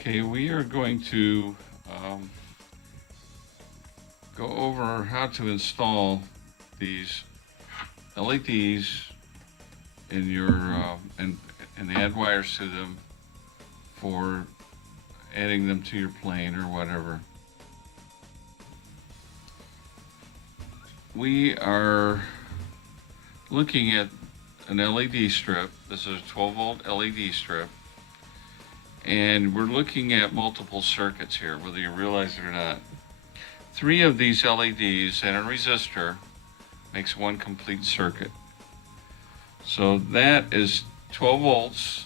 Okay, we are going to go over how to install these LEDs in your and add wires to them for adding them to your plane or whatever. We are looking at an LED strip. This is a 12-volt LED strip. And we're looking at multiple circuits here, whether you realize it or not. 3 of these LEDs and a resistor makes one complete circuit. So that is 12 volts.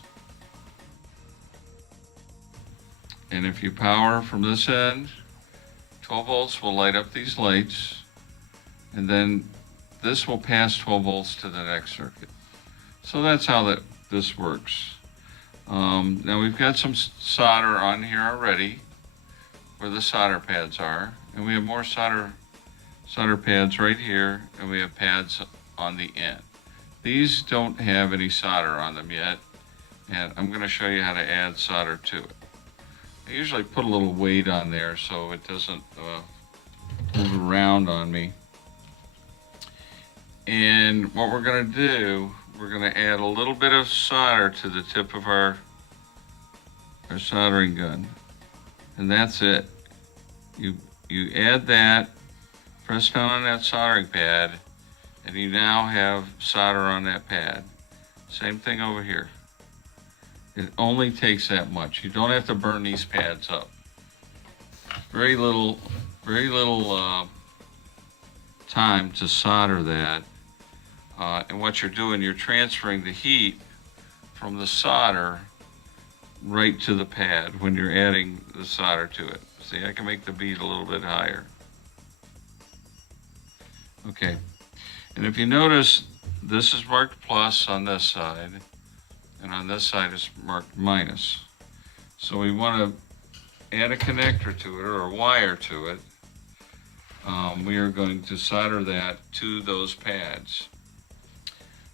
And if you power from this end, 12 volts will light up these lights. And then this will pass 12 volts to the next circuit. So that's how this works. Now we've got some solder on here already where the solder pads are, and we have more solder pads right here, and we have pads on the end. These don't have any solder on them yet, and I'm going to show you how to add solder to it. I usually put a little weight on there so it doesn't move around on me. And what we're going to do, we're going to add a little bit of solder to the tip of our soldering gun, and that's it. You add that, press down on that soldering pad, and you now have solder on that pad. Same thing over here. It only takes that much. You don't have to burn these pads up. Very little time to solder that. And what you're doing, you're transferring the heat from the solder right to the pad when you're adding the solder to it. See, I can make the bead a little bit higher. Okay, and if you notice, this is marked plus on this side, and on this side is marked minus. So we want to add a connector to it, or a wire to it. We are going to solder that to those pads.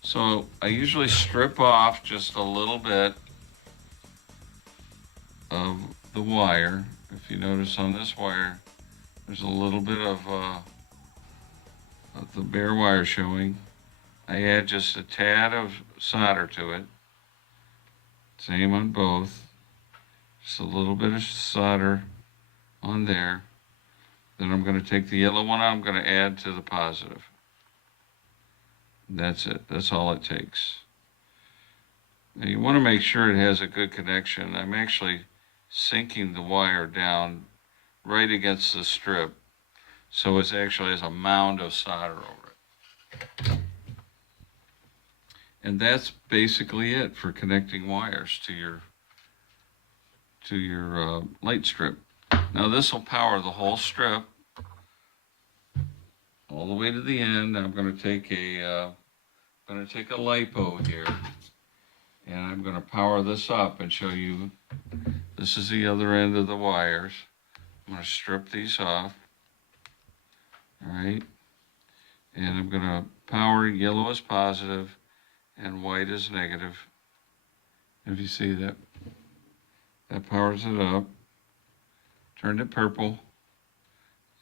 So I usually strip off just a little bit of the wire. If you notice on this wire, there's a little bit of the bare wire showing. I add just a tad of solder to it. Same on both. Just a little bit of solder on there. Then I'm going to take the yellow one out, I'm going to add to the positive. That's it. That's all it takes. Now you want to make sure it has a good connection. I'm actually sinking the wire down right against the strip, so it actually has a mound of solder over it. And that's basically it for connecting wires to your light strip. Now this will power the whole strip all the way to the end. I'm going to take a LiPo here, and I'm going to power this up and show you. This is the other end of the wires. I'm going to strip these off. All right, and I'm going to power yellow is positive and white is negative. If you see that powers it up. Turned it purple,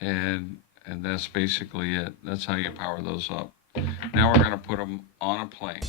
and that's basically it. That's how you power those up. Now we're going to put them on a plane.